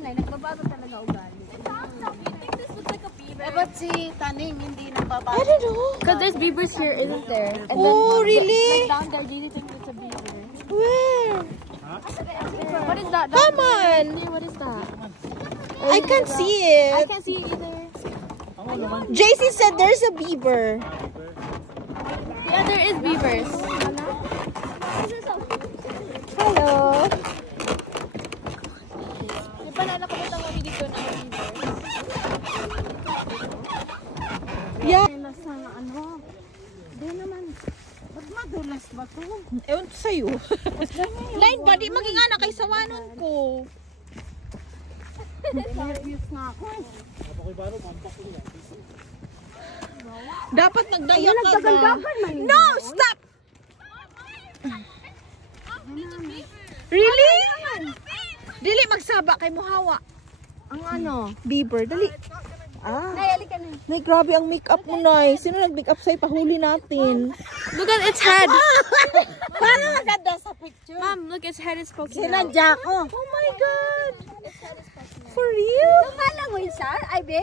yun ay nagbabago talaga ugali. But si Taning hindi nagbabago. I don't know. Because there's beavers here, isn't there? And Oh, really? Like down there, do you think it's a beaver? Where? What is that? Come on. What is that? I can't see I it. can't see it either. JC said there's a beaver. Yeah, there is beavers. Hello. Di ba nalakot ang kami dito na beavers? Yeah. Ano? Di naman. Ba't madulas ba to? Ewan ko sa'yo. Line ba? Di maging anak kay sawanon ko. Nervous nga ako. Dapat nagdayak ka ba? No! Stop! Really? Dili magsaba kay Muhawa. Ang ano? Beaver, dali. Ah. Nayali ka na. Nay, grabe ang makeup mo, Nay. Sino nag-makeup sa'yo? Pahuli natin. Look at its head. Parang maganda sa picture. Mom, look, its head is poking out. Sinadya ko. Oh my God! For real? Kala mo yun siya? Ay, be?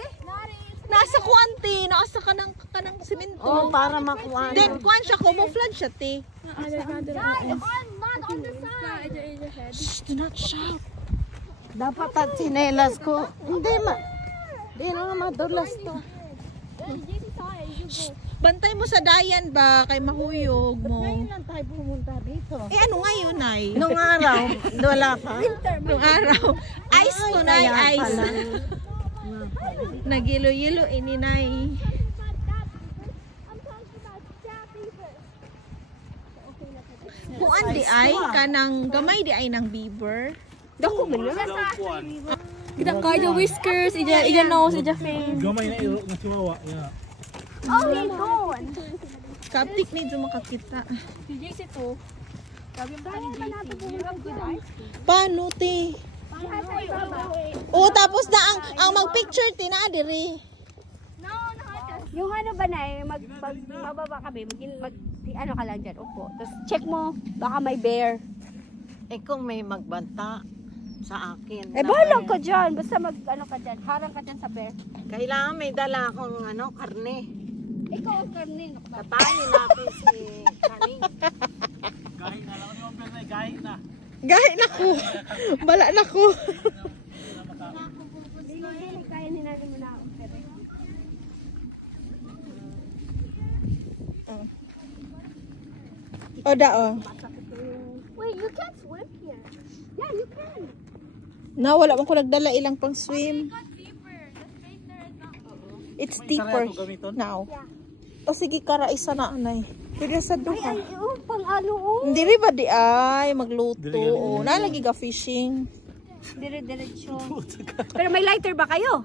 Nasa kuwanti. Nasa kanang simento. Oh, para makuha. Then, kuwan siya, camouflage siya, te. Not on the side. Shh, do not shout. Dapat at sinelas ko. Hindi na madulas to. Shh, bantay mo sa dayan ba? Kay mahuyog mo. Ngayon lang tayo pumunta dito. Eh, ano ngayon, Nay? Nung araw, wala pa. Nung araw. Ice ko, Nay. Kaya Ice. pala. Nagilo-yilo, ini, Nay. Kung andi ay, kanang gamay di ay ng beaver. Dako ba yun? Kita kaya whiskers, ija nose, ija face. Gamay na ilo ng chihuahua. Yeah. Oh, he's gone. Kaptik ni dyan makakita. Si JC to. Sabi yung pa ni JC. Paano, te? Oo, tapos na ang mag-picture, te, na adiri. Yung ano ba na eh, mababa kami, ano ka lang dyan, upo. Tapos check mo, baka may bear. Eh kung may magbanta sa akin. Eh, bahala ka dyan. Basta ano ka dyan, harang ka dyan sa bear. Kailangan may dala akong karne. Ikaw ang karne. Katayin natin si Kaning. Gahi na lang yung pera, gahi na. Gahi na ko. Bala na ko. Hindi, kaya ninagin mo na akong pero. O, oh. Wait, you can't swim here. Yeah, you can. Na, wala bang ko nagdala ilang pang swim. It's deeper now. O sige, kara isa na, Nay. Pwede sa duha. Ay, pang ano, oh. Hindi rin ba di ay magluto? O, nalagi ka fishing. Dire-diretso. Pero may lighter ba kayo?